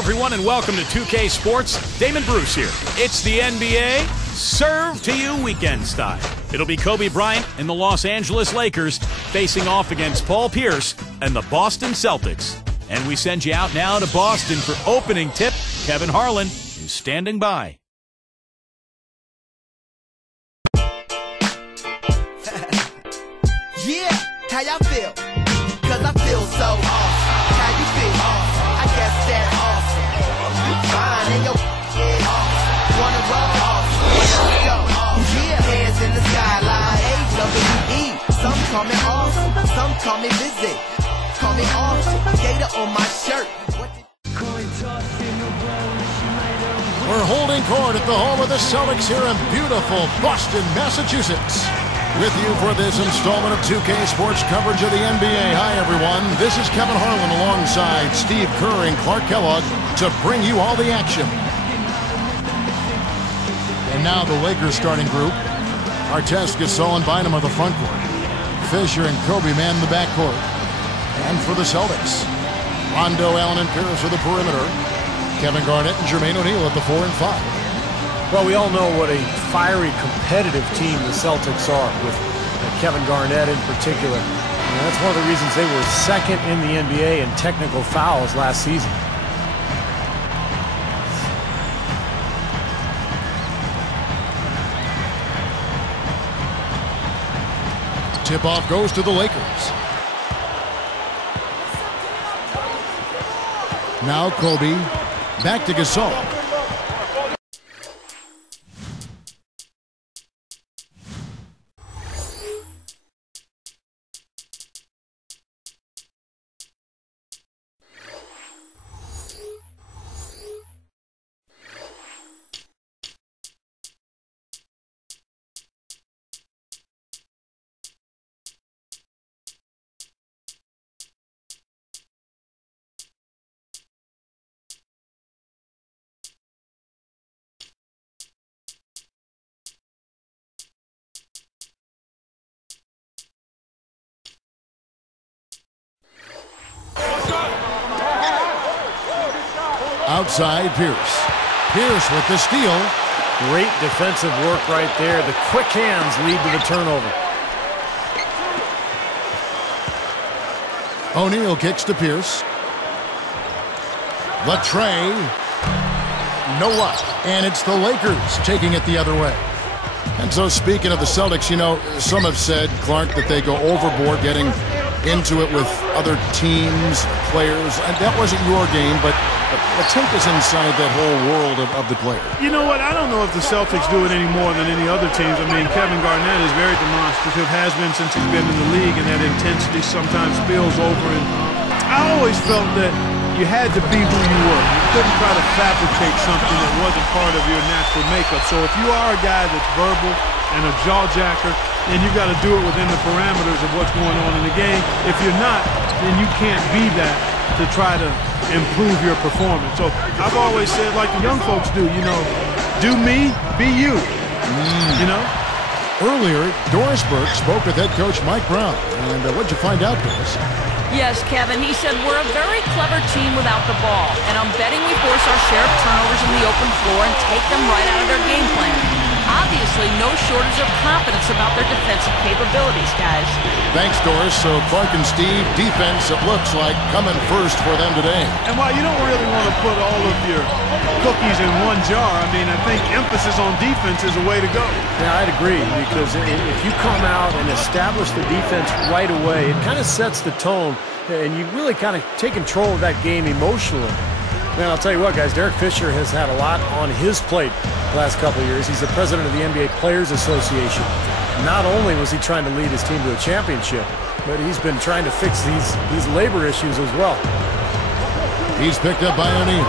everyone, and welcome to 2K Sports. Damon Bruce here. It's the NBA Serve to You weekend style. It'll be Kobe Bryant and the Los Angeles Lakers facing off against Paul Pierce and the Boston Celtics. And we send you out now to Boston for opening tip. Kevin Harlan is standing by. Yeah, how y'all feel? Cause I feel so awesome. How you feel? Awesome. I guess that's awesome. You fine and your awesome. Wanna roll? Awesome. Let's go. Awesome. Yeah, hands in the skyline. AWE. Some call me awesome. Some call me busy. Call me awesome. Gator on my shirt. We're holding court at the home of the Celtics here in beautiful Boston, Massachusetts. With you for this installment of 2K Sports coverage of the NBA. Hi, everyone. This is Kevin Harlan alongside Steve Kerr and Clark Kellogg to bring you all the action. And now the Lakers starting group. Artest, Gasol, and Bynum are the front court. Fisher and Kobe man the backcourt. And for the Celtics, Rondo, Allen, and Pierce are the perimeter. Kevin Garnett and Jermaine O'Neal at the 4 and 5. Well, we all know what a fiery, competitive team the Celtics are, with Kevin Garnett in particular. And that's one of the reasons they were second in the NBA in technical fouls last season. Tip-off goes to the Lakers. Now Kobe, back to Gasol. Outside, Pierce. Pierce with the steal. Great defensive work right there. The quick hands lead to the turnover. O'Neal kicks to Pierce. The tray. No luck. And it's the Lakers taking it the other way. And so speaking of the Celtics, you know, some have said, Clark, that they go overboard getting into it with other teams, players. And that wasn't your game, but take us inside that whole world of the player. You know what? I don't know if the Celtics do it any more than any other teams. I mean, Kevin Garnett is very demonstrative, has been since he's been in the league, and that intensity sometimes spills over. And I always felt that you had to be who you were. You couldn't try to fabricate something that wasn't part of your natural makeup. So if you are a guy that's verbal and a jaw-jacker, then you got to do it within the parameters of what's going on in the game. If you're not, then you can't be that to try to improve your performance. So I've always said, like the young folks do, you know, do me, be you, you know? Earlier, Doris Burke spoke with head coach Mike Brown. And what'd you find out, Doris? Yes, Kevin, he said we're a very clever team without the ball, and I'm betting we force our share of turnovers in the open floor and take them right out of their game plan. Obviously, no shortage of confidence about their defensive capabilities, guys. Thanks, Doris. So Clark and Steve, defense, it looks like, coming first for them today. And while you don't really want to put all of your cookies in one jar, I mean, I think emphasis on defense is a way to go. Yeah, I'd agree, because if you come out and establish the defense right away, it kind of sets the tone, and you really kind of take control of that game emotionally. Man, I'll tell you what, guys, Derek Fisher has had a lot on his plate the last couple of years. He's the president of the NBA Players Association. Not only was he trying to lead his team to a championship, but he's been trying to fix these labor issues as well. He's picked up by O'Neal.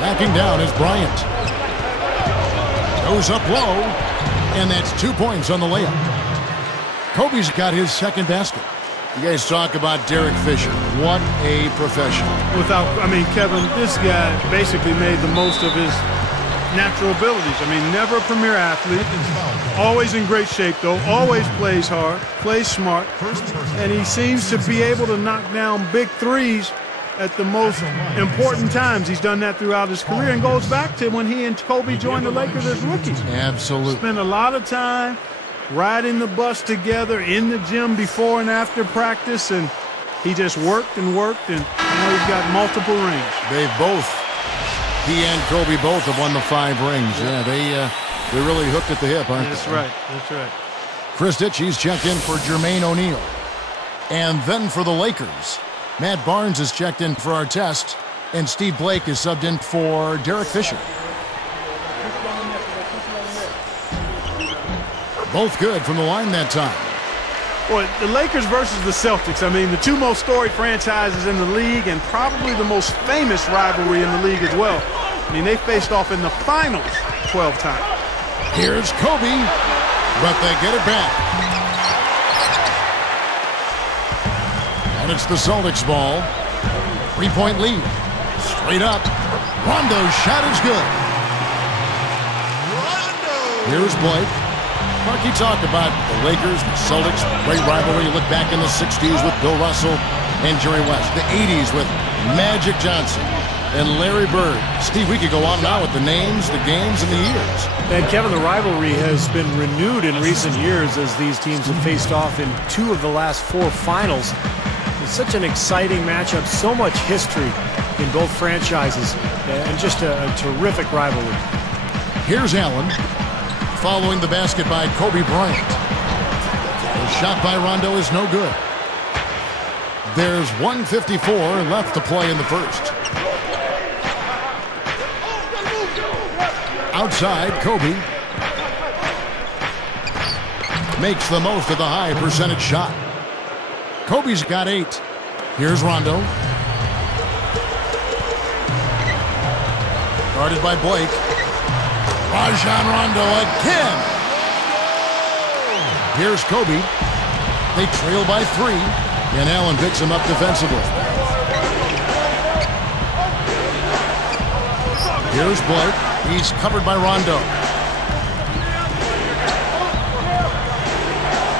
Backing down is Bryant. Goes up low, and that's 2 points on the layup. Kobe's got his second basket. You guys talk about Derek Fisher. What a professional. I mean, Kevin, this guy basically made the most of his natural abilities. I mean, never a premier athlete. Always in great shape, though. Always plays hard, plays smart. And he seems to be able to knock down big threes at the most important times. He's done that throughout his career and goes back to when he and Kobe joined the Lakers as rookies. Absolutely. Spent a lot of time riding the bus together in the gym before and after practice, and he just worked and worked, and now he's got multiple rings. He and Kobe both have won the 5 rings. Yeah, they're really hooked at the hip, aren't they? That's right. That's right. Chris Ditchy's checked in for Jermaine O'Neal. And then for the Lakers, Matt Barnes is checked in for our test, and Steve Blake is subbed in for Derek Fisher. Both good from the line that time. Well, the Lakers versus the Celtics, I mean, the 2 most storied franchises in the league and probably the most famous rivalry in the league as well. I mean, they faced off in the finals 12 times. Here's Kobe, but they get it back. And it's the Celtics ball. 3-point lead. Straight up. Rondo's shot is good. Here's Blake. Mark, you talk about the Lakers, the Celtics, great rivalry. You look back in the 60s with Bill Russell and Jerry West. The 80s with Magic Johnson and Larry Bird. Steve, we could go on now with the names, the games, and the years. And Kevin, the rivalry has been renewed in recent years as these teams have faced off in 2 of the last 4 finals. It's such an exciting matchup, so much history in both franchises, and just a terrific rivalry. Here's Allen, following the basket by Kobe Bryant. The shot by Rondo is no good. There's 1:54 left to play in the first. Outside, Kobe makes the most of the high percentage shot. Kobe's got 8. Here's Rondo. Guarded by Blake. Rajon Rondo again. Here's Kobe. They trail by 3, and Allen picks him up defensively. Here's Blake. He's covered by Rondo.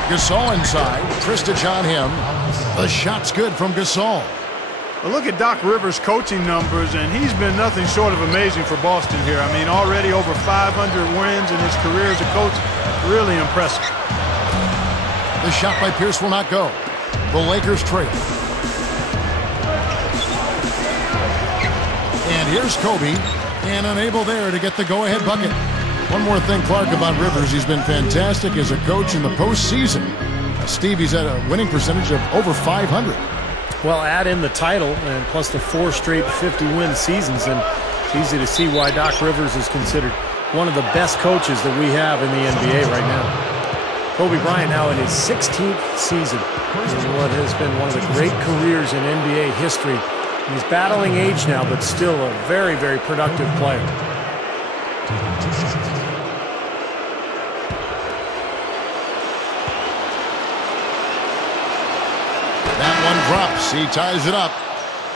Gasol inside. Tristich on him. The shot's good from Gasol. Well, look at Doc Rivers' coaching numbers, and he's been nothing short of amazing for Boston here. I mean, already over 500 wins in his career as a coach. Really impressive. The shot by Pierce will not go. The Lakers trail. And here's Kobe, and unable there to get the go-ahead bucket. One more thing, Clark, about Rivers. He's been fantastic as a coach in the postseason. Steve, he's at a winning percentage of over 500. Well, add in the title and plus the 4 straight 50-win seasons, and it's easy to see why Doc Rivers is considered one of the best coaches that we have in the NBA right now. Kobe Bryant now in his 16th season in what has been one of the great careers in NBA history. He's battling age now, but still a very, very productive player. That one drops. He ties it up.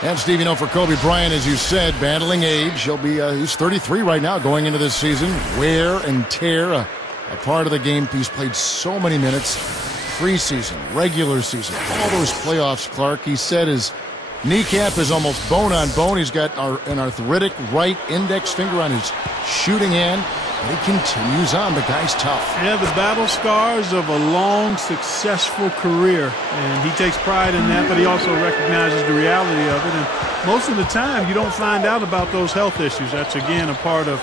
And, Steve, you know, for Kobe Bryant, as you said, battling age, he's 33 right now going into this season. Wear and tear, a part of the game. He's played so many minutes. Preseason, regular season, all those playoffs, Clark. He said his kneecap is almost bone on bone. He's got an arthritic right index finger on his shooting hand. But he continues on. The guy's tough. Yeah, the battle scars of a long, successful career. And he takes pride in that, but he also recognizes the reality of it. And most of the time, you don't find out about those health issues. That's, again, a part of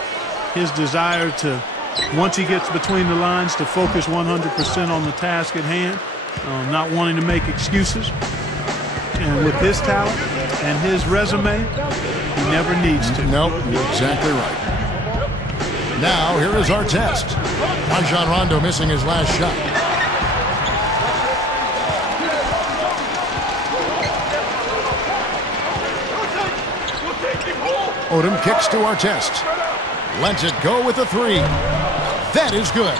his desire to, once he gets between the lines, to focus 100% on the task at hand, not wanting to make excuses. And with his talent and his resume, he never needs to. Nope, you're exactly right. Now, here is our test. Rajon Rondo missing his last shot. Odom kicks to our test. Lets it go with a 3. That is good.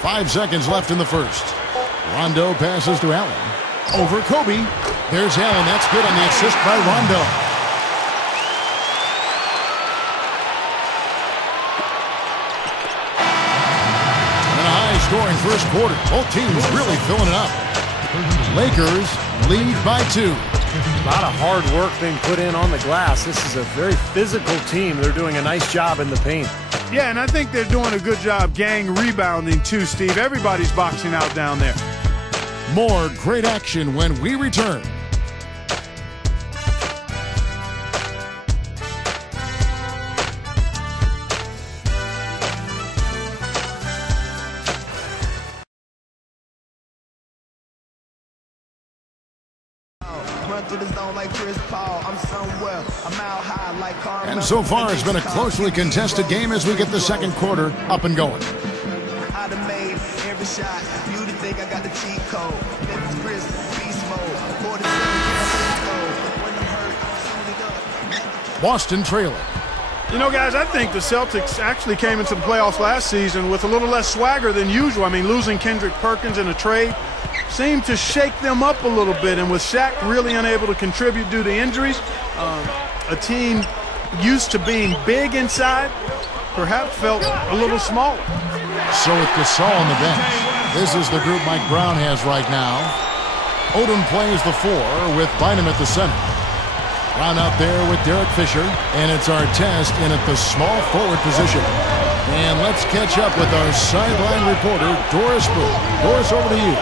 5 seconds left in the first. Rondo passes to Allen. Over Kobe. There's Allen. That's good on the assist by Rondo. And a high-scoring first quarter. Both teams really filling it up. Lakers lead by 2. A lot of hard work being put in on the glass. This is a very physical team. They're doing a nice job in the paint. Yeah, and I think they're doing a good job gang rebounding too, Steve. Everybody's boxing out down there. More great action when we return. And so far, it's been a closely contested game as we get the second quarter up and going. Boston trailing. You know, guys, I think the Celtics actually came into the playoffs last season with a little less swagger than usual. I mean, losing Kendrick Perkins in a trade seemed to shake them up a little bit, and with Shaq really unable to contribute due to injuries, a team used to being big inside perhaps felt a little smaller. So with Gasol on the bench, this is the group Mike Brown has right now. Odom plays the 4 with Bynum at the center. Brown out there with Derek Fisher, and it's our test in at the small forward position. And let's catch up with our sideline reporter, Doris Booth. Doris, over to you.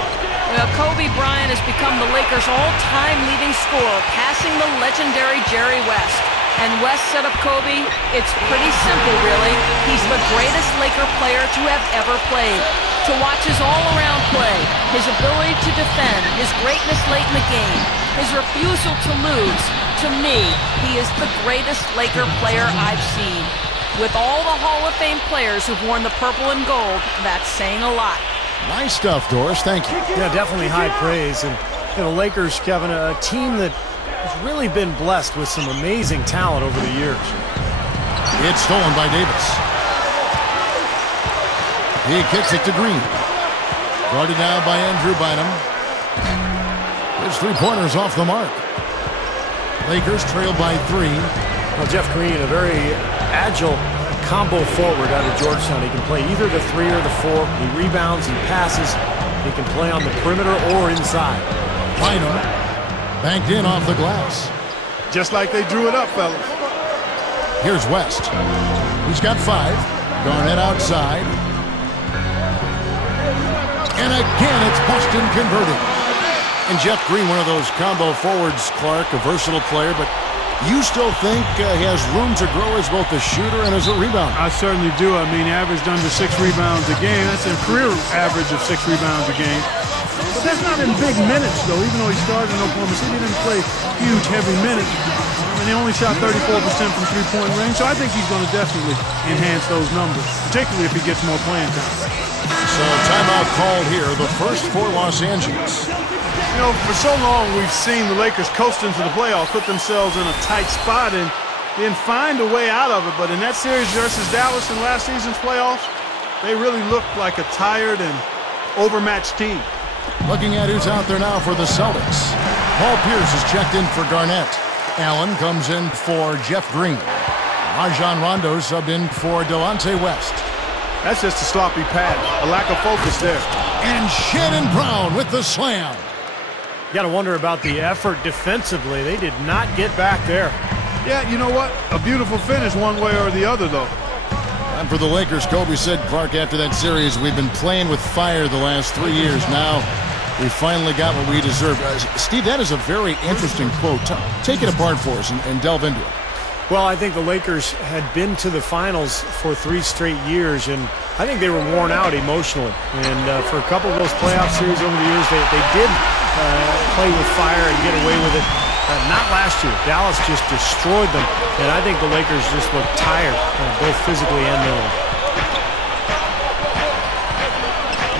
Well, Kobe Bryant has become the Lakers' all-time leading scorer, passing the legendary Jerry West. And West said of Kobe, it's pretty simple, really. He's the greatest Laker player to have ever played. To watch his all-around play, his ability to defend, his greatness late in the game, his refusal to lose, to me, he is the greatest Laker player I've seen. With all the Hall of Fame players who've worn the purple and gold, that's saying a lot. Nice stuff, Doris. Thank you. Yeah, definitely high praise. And you know, Lakers, Kevin, a team that has really been blessed with some amazing talent over the years. It's stolen by Davis. He kicks it to Green. Guarded now by Andrew Bynum. His three-pointer's off the mark. Lakers trail by 3. Well, Jeff Green, a very agile combo forward out of Georgetown. He can play either the 3 or the 4. He rebounds, he passes. He can play on the perimeter or inside. Bynum banked in off the glass. Just like they drew it up, fellas. Here's West. He's got 5. Garnett outside. And again, it's Boston converting. And Jeff Green, one of those combo forwards, Clark, a versatile player, but you still think he has room to grow as both a shooter and as a rebounder? I certainly do. I mean, averaged under 6 rebounds a game. That's a career average of 6 rebounds a game. But that's not in big minutes, though. Even though he started in Oklahoma City, he didn't play huge, heavy minutes. I mean, he only shot 34% from three-point range, so I think he's going to definitely enhance those numbers, particularly if he gets more playing time. So timeout called here, the first for Los Angeles. You know, for so long we've seen the Lakers coast into the playoffs, put themselves in a tight spot, and then find a way out of it. But in that series versus Dallas in last season's playoffs, they really looked like a tired and overmatched team. Looking at who's out there now for the Celtics. Paul Pierce is checked in for Garnett. Allen comes in for Jeff Green. Rajon Rondo subbed in for Delonte West. That's just a sloppy pass, a lack of focus there. And Shannon Brown with the slam. You got to wonder about the effort defensively. They did not get back there. Yeah, you know what? A beautiful finish one way or the other, though. And for the Lakers, Kobe said, Clark, after that series, we've been playing with fire the last 3 years. Now we finally got what we deserved. Steve, that is a very interesting quote. Take it apart for us and delve into it. Well, I think the Lakers had been to the finals for 3 straight years, and I think they were worn out emotionally. And for a couple of those playoff series over the years, they did play with fire and get away with it. Not last year. Dallas just destroyed them, and I think the Lakers just looked tired, both physically and mentally.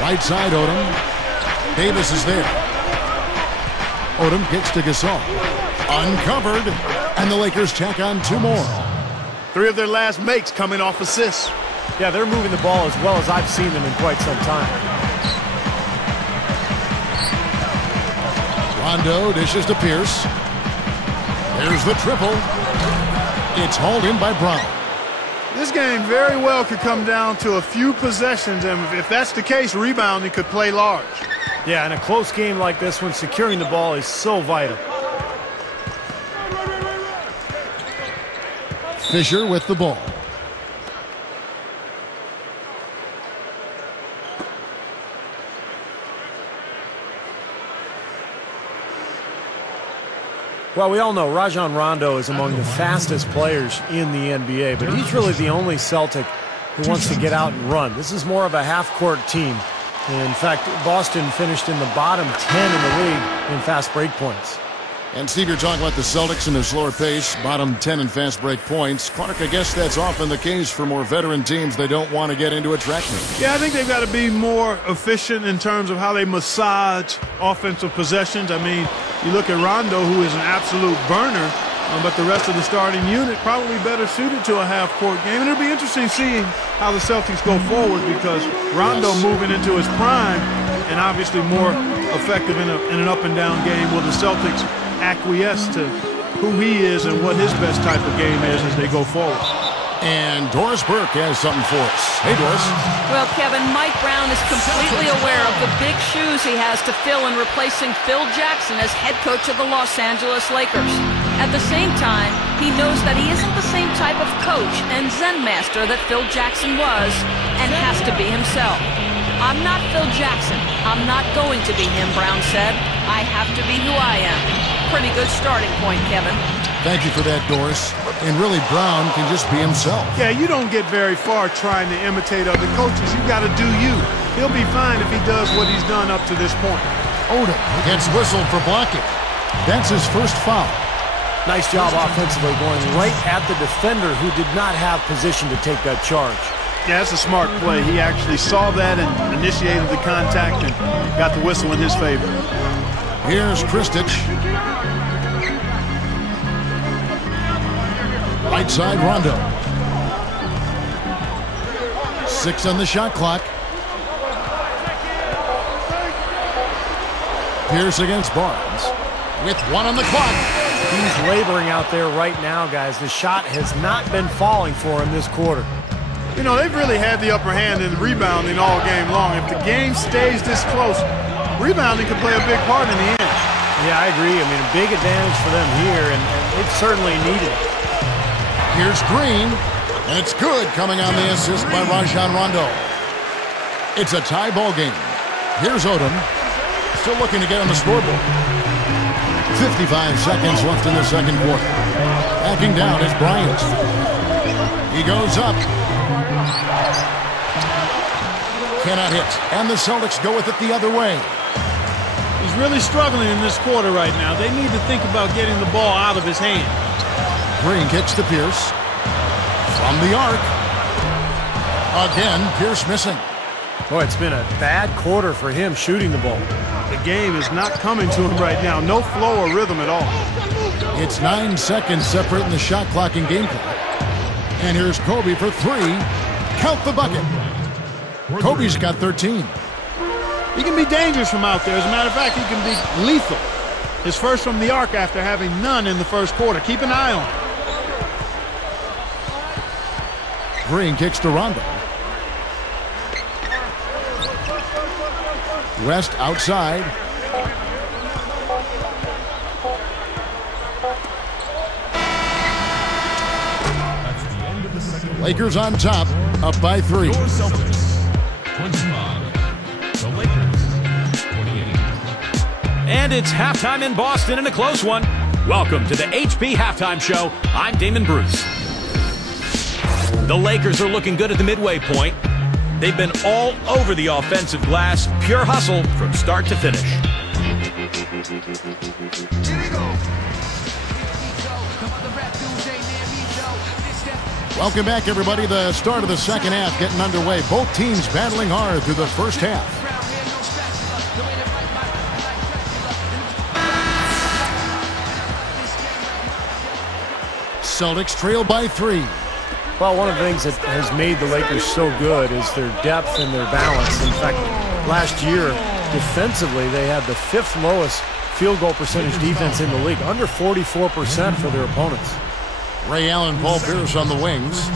Right side, Odom. Davis is there. Odom kicks to Gasol. Uncovered, and the Lakers tack on 2 more. 3 of their last makes coming off assists. Yeah, they're moving the ball as well as I've seen them in quite some time. Rondo dishes to Pierce. There's the triple. It's hauled in by Brown. This game very well could come down to a few possessions, and if that's the case, rebounding could play large. Yeah, in a close game like this one, securing the ball is so vital. Fisher with the ball. Well, we all know Rajon Rondo is among the fastest players in the NBA, but he's really the only Celtic who wants to get out and run. This is more of a half-court team. In fact, Boston finished in the bottom 10 in the league in fast break points. And Steve, you're talking about the Celtics and their slower pace, bottom 10 in fast break points. Clark, I guess that's often the case for more veteran teams. They don't want to get into a track meet. Yeah, I think they've got to be more efficient in terms of how they massage offensive possessions. I mean, you look at Rondo, who is an absolute burner, but the rest of the starting unit probably better suited to a half-court game. And it'll be interesting seeing how the Celtics go forward because Rondo moving into his prime and obviously more effective in an up-and-down game. Will the Celtics acquiesce to who he is and what his best type of game is as they go forward? And Doris Burke has something for us. Hey, Doris. Well, Kevin, Mike Brown is completely aware of the big shoes he has to fill in replacing Phil Jackson as head coach of the Los Angeles Lakers. At the same time, he knows that he isn't the same type of coach and Zen master that Phil Jackson was and has to be himself. I'm not Phil Jackson. I'm not going to be him, Brown said. I have to be who I am. Pretty good starting point, Kevin. Thank you for that, Doris. And really, Brown can just be himself. Yeah, you don't get very far trying to imitate other coaches. You got to do you. He'll be fine if he does what he's done up to this point. Odom gets whistled for blocking. That's his first foul. Nice job offensively, going right at the defender who did not have position to take that charge. Yeah, that's a smart play. He actually saw that and initiated the contact and got the whistle in his favor. Here's Kristich. Right side, Rondo. 6 on the shot clock. Pierce against Barnes. With 1 on the clock. He's laboring out there right now, guys. The shot has not been falling for him this quarter. You know, they've really had the upper hand in rebounding all game long. If the game stays this close, rebounding could play a big part in the end. Yeah, I agree. I mean, a big advantage for them here, and it's certainly needed. Here's Green, and it's good coming on the assist by Rajon Rondo. It's a tie ball game. Here's Odom, still looking to get on the scoreboard. 55 seconds left in the second quarter. Backing down is Bryant. He goes up. Cannot hit. And the Celtics go with it the other way. He's really struggling in this quarter right now. They need to think about getting the ball out of his hand. Green kicks to Pierce. From the arc. Again, Pierce missing. Boy, it's been a bad quarter for him shooting the ball. The game is not coming to him right now. No flow or rhythm at all. It's 9 seconds separating the shot clock and game clock. And here's Kobe for 3. Count the bucket. Kobe's got 13. He can be dangerous from out there. As a matter of fact, he can be lethal. His first from the arc after having none in the first quarter. Keep an eye on him. Green kicks to Rondo. West outside. Lakers on top, up by 3. Your Celtics, 25. The Lakers, 28. And it's halftime in Boston in a close one. Welcome to the HP Halftime Show. I'm Damon Bruce. The Lakers are looking good at the midway point. They've been all over the offensive glass, pure hustle from start to finish. Welcome back, everybody. The start of the second half getting underway. Both teams battling hard through the first half. Celtics trail by 3. Well, one of the things that has made the Lakers so good is their depth and their balance. In fact, last year, defensively, they had the 5th lowest field goal percentage defense in the league, under 44% for their opponents. Ray Allen, Paul Pierce on the wings.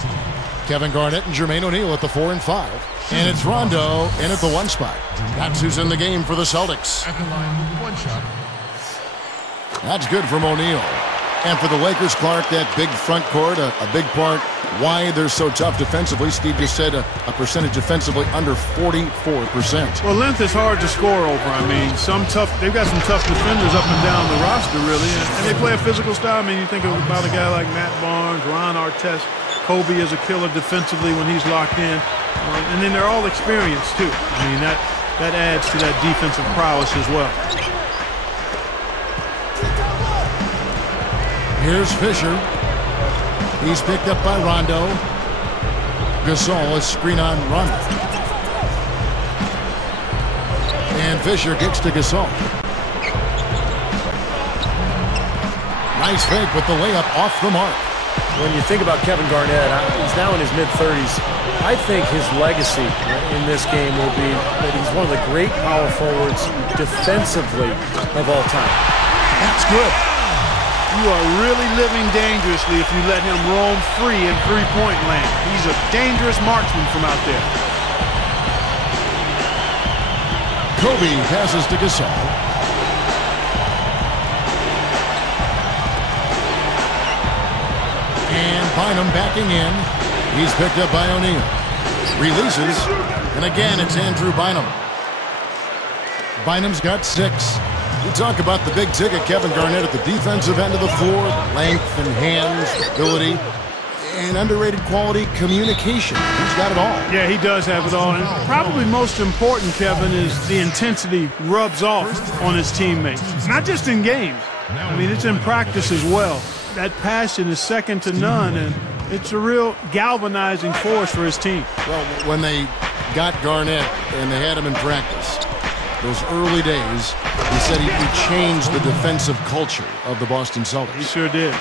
Kevin Garnett and Jermaine O'Neal at the 4 and 5. And it's Rondo in at the 1 spot. That's who's in the game for the Celtics. At the line with 1 shot. That's good from O'Neal. And for the Lakers, Clark, that big front court, a big part why they're so tough defensively. Steve just said a percentage defensively under 44%. Well, length is hard to score over. I mean, they've got some tough defenders up and down the roster, really. And they play a physical style. I mean, you think about a guy like Matt Barnes, Ron Artest. Kobe is a killer defensively when he's locked in. And then they're all experienced, too. I mean, that adds to that defensive prowess as well. Here's Fisher. He's picked up by Rondo. Gasol is screen on Rondo. And Fisher kicks to Gasol. Nice fake with the layup off the mark. When you think about Kevin Garnett, he's now in his mid-30s. I think his legacy in this game will be that he's one of the great power forwards defensively of all time. That's good. You are really living dangerously if you let him roam free in three-point land. He's a dangerous marksman from out there. Kobe passes to Gasol. And Bynum backing in. He's picked up by O'Neal. Releases. And again, it's Andrew Bynum. Bynum's got 6. We talk about the big ticket, Kevin Garnett at the defensive end of the floor, length and hands, ability, and underrated quality communication. He's got it all. Yeah, he does have it all. And probably most important, Kevin, is the intensity rubs off on his teammates. Not just in games. I mean, it's in practice as well. That passion is second to none, and it's a real galvanizing force for his team. Well, when they got Garnett and they had him in practice, those early days, he said he changed the defensive culture of the Boston Celtics. He sure did.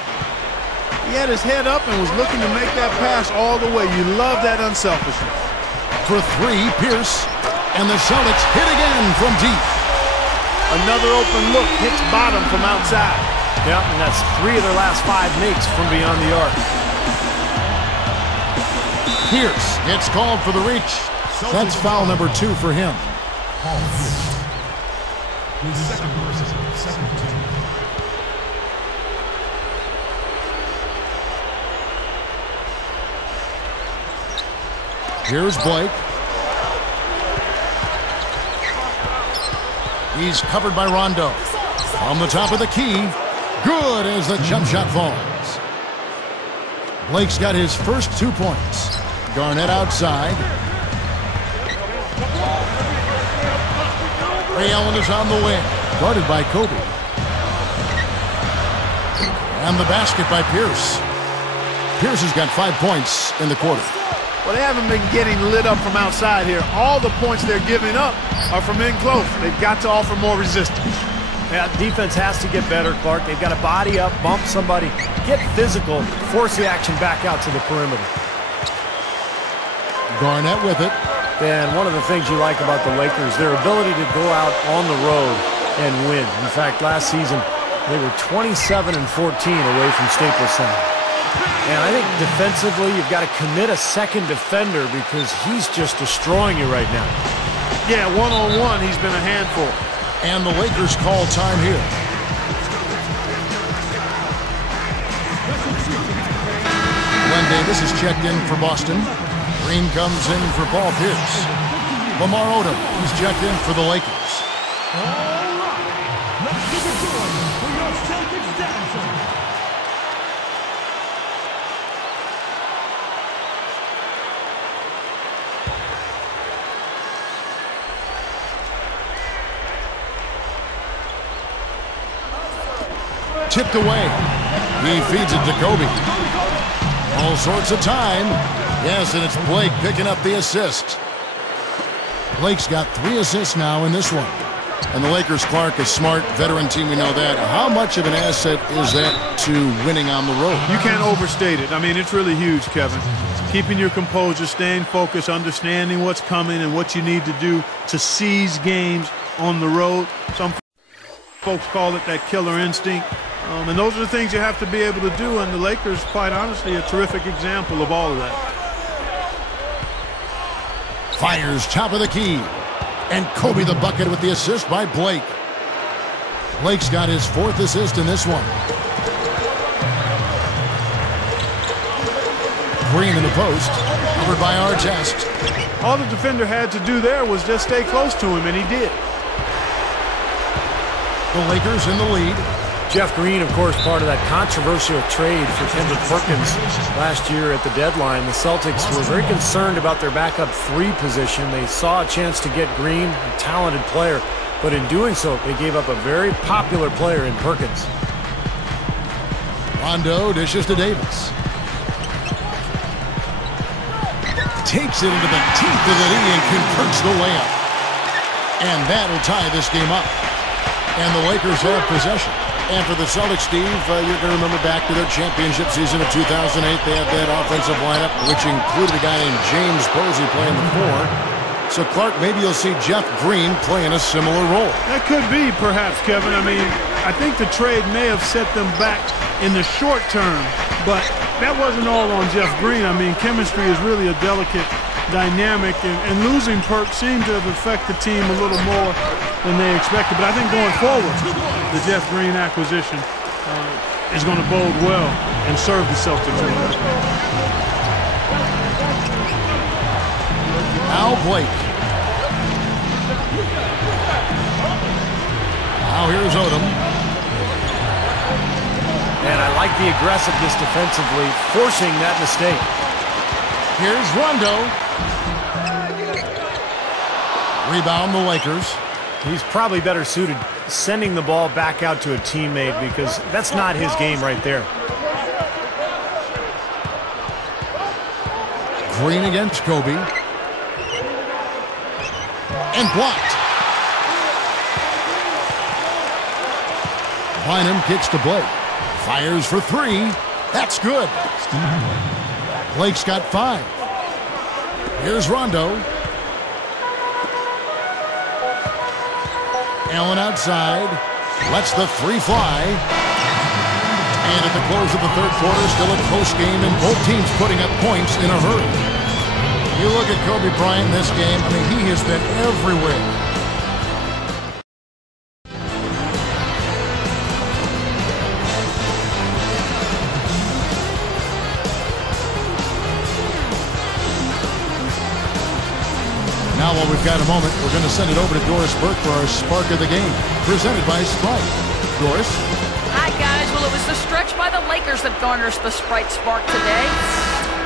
He had his head up and was looking to make that pass all the way. You love that unselfishness. For 3, Pierce, and the Celtics hit again from deep. Another open look, hits bottom from outside. Yeah, and that's 3 of their last 5 makes from beyond the arc. Pierce gets called for the reach. That's foul number 2 for him. His second personal, second team. Here's Blake. He's covered by Rondo. On the top of the key. Good as the jump shot falls. Blake's got his first 2 points. Garnett outside. Ray Allen is on the wing, guarded by Kobe. And the basket by Pierce. Pierce has got 5 points in the quarter. Well, they haven't been getting lit up from outside here. All the points they're giving up are from in close. They've got to offer more resistance. Yeah, defense has to get better, Clark. They've got to body up, bump somebody, get physical, force the action back out to the perimeter. Garnett with it. And one of the things you like about the Lakers, their ability to go out on the road and win. In fact, last season, they were 27-14 away from Staples Center. And I think defensively, you've got to commit a second defender because he's just destroying you right now. Yeah, one-on-one, he's been a handful. And the Lakers call time here. Glenn Davis is checked in for Boston. Green comes in for Paul Pierce. Lamar Odom, he's checked in for the Lakers. All right, let's get it going for your Celtics dancer. Tipped away. He feeds it to Kobe. All sorts of time. Yes, and it's Blake picking up the assist. Blake's got 3 assists now in this one. And the Lakers, Clark, a smart veteran team, we know that. How much of an asset is that to winning on the road? You can't overstate it. I mean, it's really huge, Kevin. Keeping your composure, staying focused, understanding what's coming and what you need to do to seize games on the road. Some folks call it that killer instinct. And those are the things you have to be able to do, and the Lakers, quite honestly, a terrific example of all of that. Fires top of the key. And Kobe the bucket with the assist by Blake. Blake's got his 4th assist in this one. Green in the post. Covered by Artest. All the defender had to do there was just stay close to him, and he did. The Lakers in the lead. Jeff Green, of course, part of that controversial trade for Kendrick Perkins last year at the deadline. The Celtics were very concerned about their backup 3 position. They saw a chance to get Green, a talented player, but in doing so, they gave up a very popular player in Perkins. Rondo dishes to Davis. Takes it into the teeth of the knee and converts the layup. And that'll tie this game up. And the Lakers have possession. And for the Celtics, Steve, you're going to remember back to their championship season of 2008. They had that offensive lineup, which included a guy named James Posey playing the 4. So, Clark, maybe you'll see Jeff Green playing a similar role. That could be, perhaps, Kevin. I mean, I think the trade may have set them back in the short term, but that wasn't all on Jeff Green. I mean, chemistry is really a delicate dynamic, and losing Perk seemed to have affected the team a little more than they expected. But I think going forward, the Jeff Green acquisition is going to bode well and serve the Celtics well. Now Blake. Now here's Odom. And I like the aggressiveness defensively, forcing that mistake. Here's Rondo. Rebound the Lakers. He's probably better suited sending the ball back out to a teammate because that's not his game right there. Green against Kobe. And blocked. Bynum kicks to Blake. Fires for 3. That's good. Blake's got 5. Here's Rondo. Allen outside. Lets the 3 fly. And at the close of the 3rd quarter, still a close game, and both teams putting up points in a hurry. You look at Kobe Bryant in this game, I mean, he has been everywhere. Now, while we've got a moment, we're going to send it over to Doris Burke for our Spark of the Game, presented by Sprite. Doris? Hi, guys. Well, it was the stretch by the Lakers that garners the Sprite Spark today.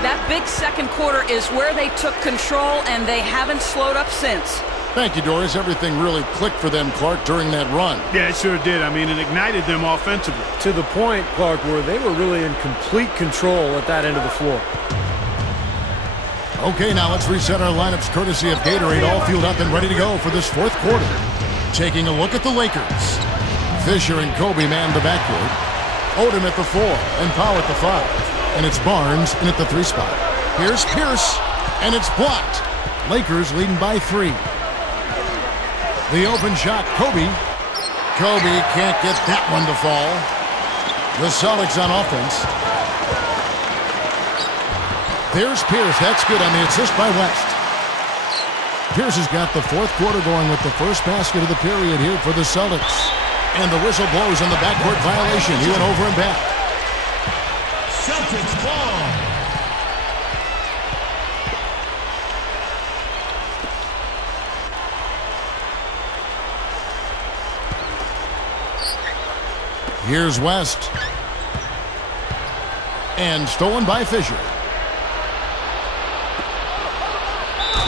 That big second quarter is where they took control, and they haven't slowed up since. Thank you, Doris. Everything really clicked for them, Clark, during that run. Yeah, it sure did. I mean, it ignited them offensively. To the point, Clark, where they were really in complete control at that end of the floor. Okay, now let's reset our lineups courtesy of Gatorade, all fueled up and ready to go for this 4th quarter. Taking a look at the Lakers. Fisher and Kobe man the backcourt. Odom at the 4 and Powell at the 5. And it's Barnes in at the 3 spot. Here's Pierce, and it's blocked. Lakers leading by 3. The open shot, Kobe. Kobe can't get that one to fall. The Celtics on offense. There's Pierce. That's good on the assist by West. Pierce has got the 4th quarter going with the first basket of the period here for the Celtics. And the whistle blows on the backcourt violation. He went over and back. Celtics ball. Here's West. And stolen by Fisher.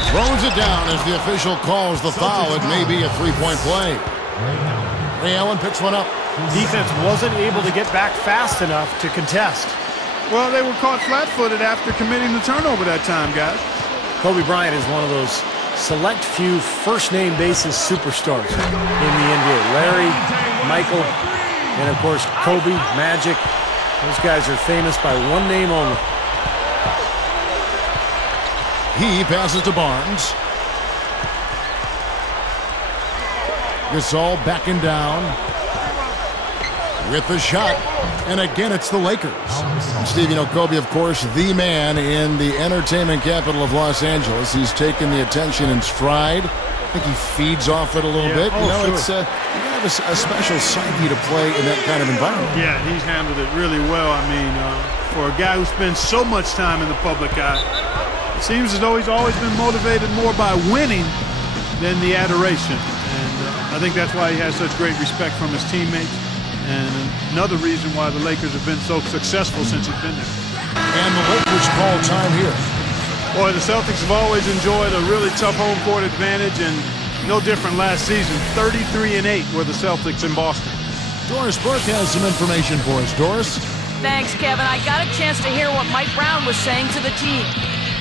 Throws it down as the official calls the foul. It may be a 3-point play. Ray Allen picks one up. Defense wasn't able to get back fast enough to contest. Well, they were caught flat-footed after committing the turnover that time, guys. Kobe Bryant is one of those select few first-name basis superstars in the NBA. Larry, Michael, and of course Kobe, Magic. Those guys are famous by one name only. He passes to Barnes. Gasol backing down with the shot. And again, it's the Lakers. Steve, you know, Kobe, of course, the man in the entertainment capital of Los Angeles. He's taken the attention in stride. I think he feeds off it a little bit. You know, it's you have a special psyche to play in that kind of environment. Yeah, he's handled it really well. I mean, for a guy who spends so much time in the public eye, it seems as though he's always been motivated more by winning than the adoration. And I think that's why he has such great respect from his teammates. And another reason why the Lakers have been so successful since he's been there. And the Lakers call time here. Boy, the Celtics have always enjoyed a really tough home court advantage, and no different last season. 33-8 were the Celtics in Boston. Doris Burke has some information for us. Doris? Thanks, Kevin. I got a chance to hear what Mike Brown was saying to the team.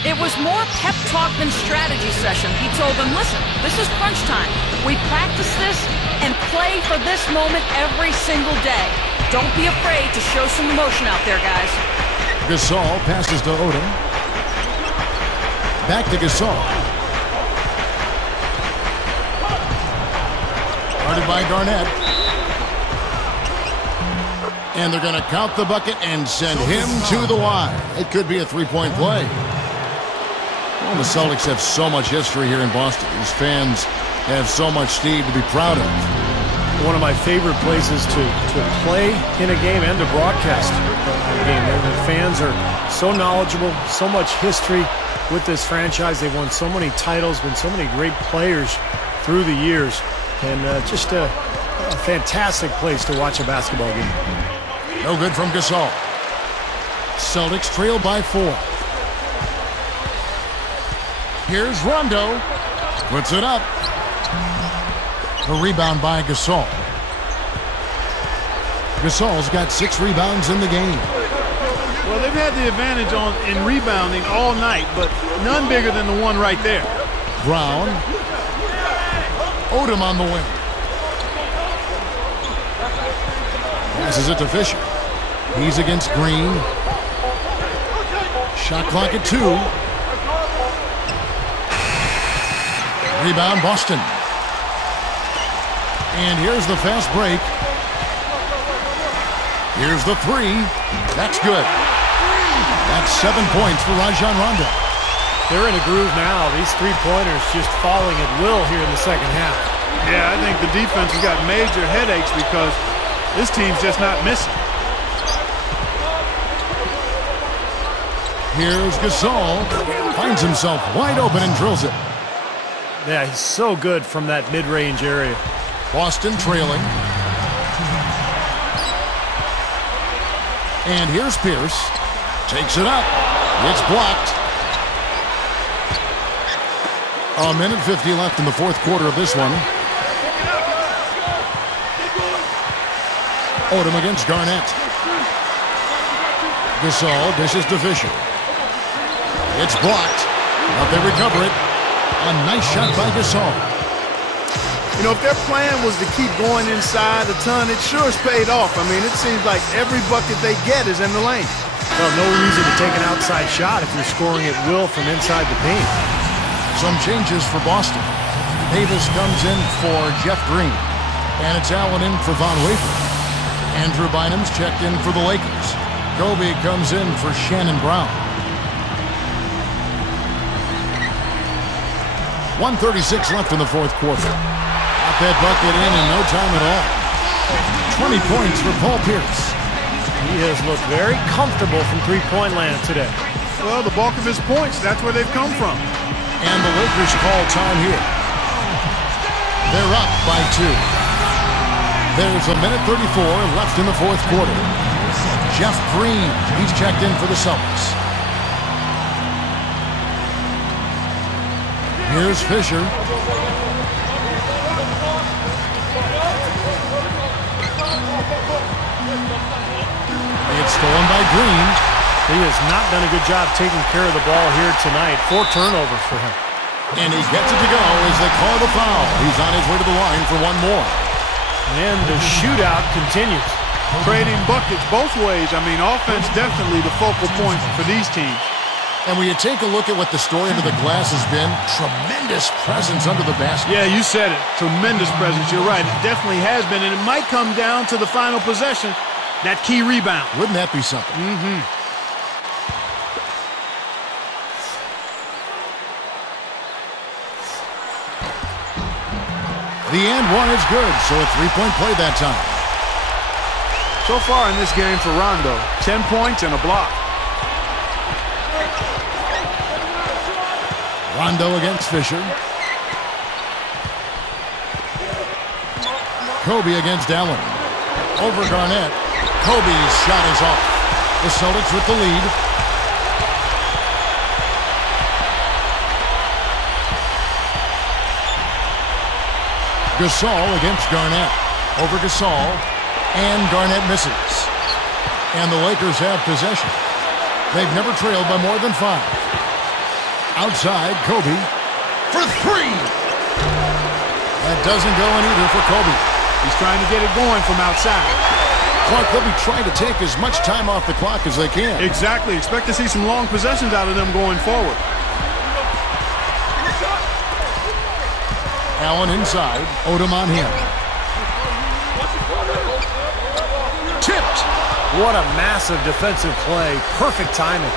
It was more pep talk than strategy session. He told them, listen, this is crunch time. We practice this and play for this moment every single day. Don't be afraid to show some emotion out there, guys. Gasol passes to Odom. Back to Gasol. Guarded by Garnett. And they're going to count the bucket and send him to the line. It could be a three-point play. Well, the Celtics have so much history here in Boston. These fans have so much, Steve, to be proud of. One of my favorite places to play in a game and to broadcast a game. The fans are so knowledgeable, so much history with this franchise. They've won so many titles, been so many great players through the years, and just a fantastic place to watch a basketball game. No good from Gasol. Celtics trail by 4. Here's Rondo. Puts it up. The rebound by Gasol. Gasol's got 6 rebounds in the game. Well, they've had the advantage in rebounding all night, but none bigger than the one right there. Brown. Odom on the wing. Passes it to Fisher. He's against Green. Shot clock at 2. Rebound, Boston. And here's the fast break. Here's the 3. That's good. That's 7 points for Rajon Rondo. They're in a groove now. These three-pointers just falling at will here in the second half. Yeah, I think the defense has got major headaches because this team's just not missing. Here's Gasol. Finds himself wide open and drills it. Yeah, he's so good from that mid-range area. Boston trailing. And here's Pierce. Takes it up. It's blocked. A minute 50 left in the fourth quarter of this one. Odom against Garnett. Gasol dishes to Fisher. It's blocked. But they recover it. A nice shot by Gasol. You know, if their plan was to keep going inside a ton, it sure has paid off. I mean, it seems like every bucket they get is in the lane. Well, no reason to take an outside shot if you're scoring at will from inside the paint. Some changes for Boston. Davis comes in for Jeff Green. And it's Allen in for Von Wafer. Andrew Bynum's checked in for the Lakers. Kobe comes in for Shannon Brown. 1:36 left in the fourth quarter. Got that bucket in no time at all. 20 points for Paul Pierce. He has looked very comfortable from three-point land today. Well, the bulk of his points, that's where they've come from. And the Lakers call time here. They're up by 2. There's a minute 34 left in the fourth quarter. Jeff Green, he's checked in for the Celtics. Here's Fisher. It's stolen by Green. He has not done a good job taking care of the ball here tonight. 4 turnovers for him. And he gets it to go as they call the foul. He's on his way to the line for one more. And the shootout continues. Trading buckets both ways. I mean, offense definitely the focal point for these teams. And when you take a look at what the story under the glass has been, tremendous presence under the basket. Yeah, you said it. Tremendous presence. You're right. It definitely has been. And it might come down to the final possession. that key rebound. Wouldn't that be something? Mm-hmm. The and one is good, so a three-point play that time. So far in this game for Rondo, 10 points and a block. Rondo against Fisher. Kobe against Allen. Over Garnett. Kobe's shot is off. The Celtics with the lead. Gasol against Garnett. Over Gasol. And Garnett misses. And the Lakers have possession. They've never trailed by more than 5. Outside, Kobe for 3. That doesn't go in either for Kobe. He's trying to get it going from outside. Clark, they'll be trying to take as much time off the clock as they can. Exactly. Expect to see some long possessions out of them going forward. Allen inside. Odom on him. Tipped. What a massive defensive play. Perfect timing.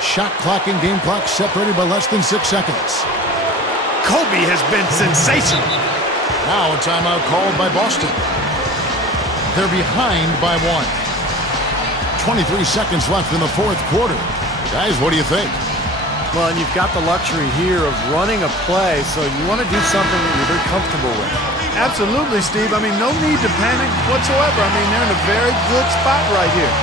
Shot clock and game clock separated by less than 6 seconds. Kobe has been sensational. Now a timeout called by Boston. They're behind by 1. 23 seconds left in the fourth quarter. Guys, what do you think? Well, and you've got the luxury here of running a play, so you want to do something that you're very comfortable with. Absolutely, Steve. I mean, no need to panic whatsoever. I mean, they're in a very good spot right here.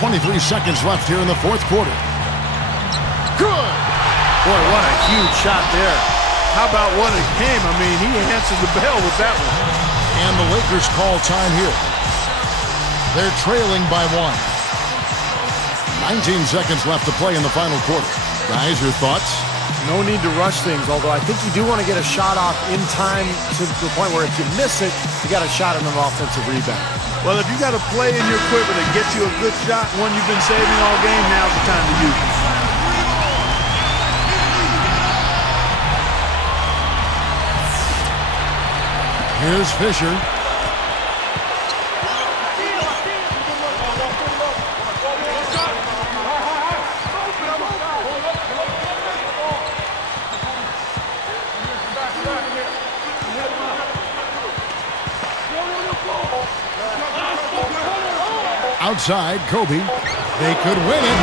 .23 seconds left here in the fourth quarter. Good! Boy, what a huge shot there. How about what it came? I mean, he answered the bell with that one. And the Lakers call time here. They're trailing by 1. 19 seconds left to play in the final quarter. Guys, your thoughts? No need to rush things, although I think you do want to get a shot off in time to the point where if you miss it, you got a shot at an offensive rebound. Well, if you got a play in your quiver that gets you a good shot, one you've been saving all game, now's the time to use it. Here's Fisher. Outside, Kobe. They could win it.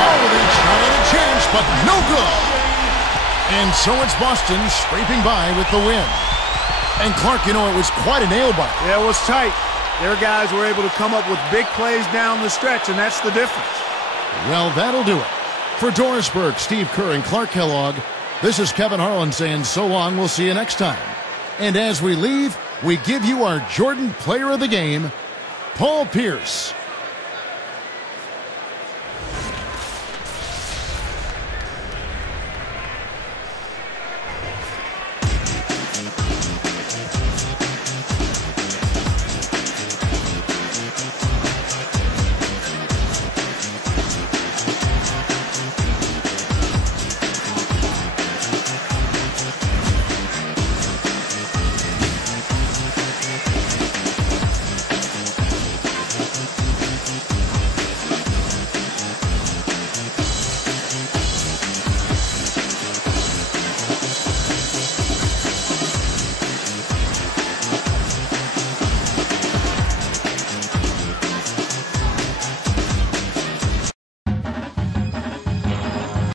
Oh, they shot at a chance, but no good. And so it's Boston scraping by with the win. And Clark, you know, it was quite a nail-biter. Yeah, it was tight. Their guys were able to come up with big plays down the stretch, and that's the difference. Well, that'll do it. For Doris Burke, Steve Kerr, and Clark Kellogg, this is Kevin Harlan saying so long. We'll see you next time. And as we leave, we give you our Jordan Player of the Game, Paul Pierce.